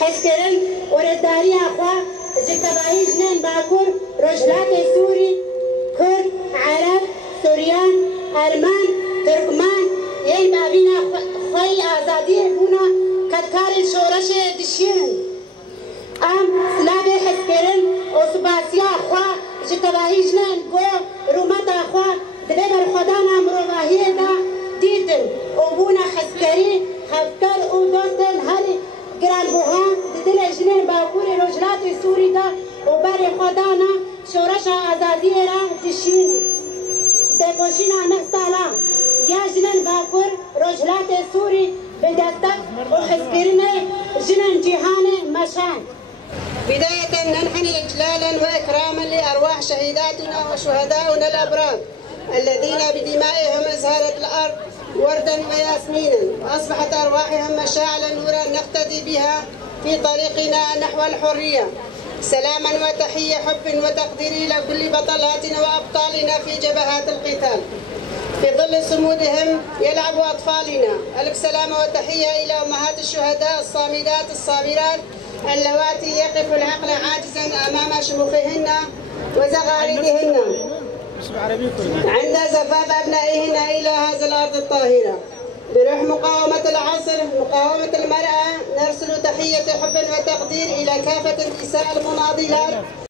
حسكرن ورداري أخوة جتباهي جنين باكور رجلات سوري كرد عرب سوريان أرمان تركمان ين بابينا خوي آزادي بونا كتكار الشورش دشين ام سلابي حسكرن وسباسيا أخوة جتباهي جنين قو رومات أخوة دبر خدانا مروباهي دا ديتن وبونا حسكري خفتر ودوتن هاري گران بوهان دل جنین باکوری رجلات سوری دا و بر خدانا شورش آزادی را دشین دکوشین نخسالا یا جنین باکور رجلات سوری بدستک و حسکرین جنین جهان مشان. بداية ننحني إجلالا وإكراما لأرواح شهيداتنا وشهداؤنا الأبرار الذين بدمائهم أزهرت الأرض وردا وياسمينا وأصبحت أرواحهم مشاعل نورا نقتدي بها في طريقنا نحو الحرية. سلاما وتحية حب وتقدير إلى كل بطلاتنا وأبطالنا في جبهات القتال. في ظل صمودهم يلعب أطفالنا. ألف سلامة وتحية إلى أمهات الشهداء الصامدات الصابرات اللواتي يقف العقل عاجزا أمام شموخهن وزغاريدهن عند زفاف أبنائهن إلى هذه الأرض الطاهرة. بروح مقاومة العصر مقاومة المرأة نرسل تحية حب وتقدير إلى كافة النساء المناضلات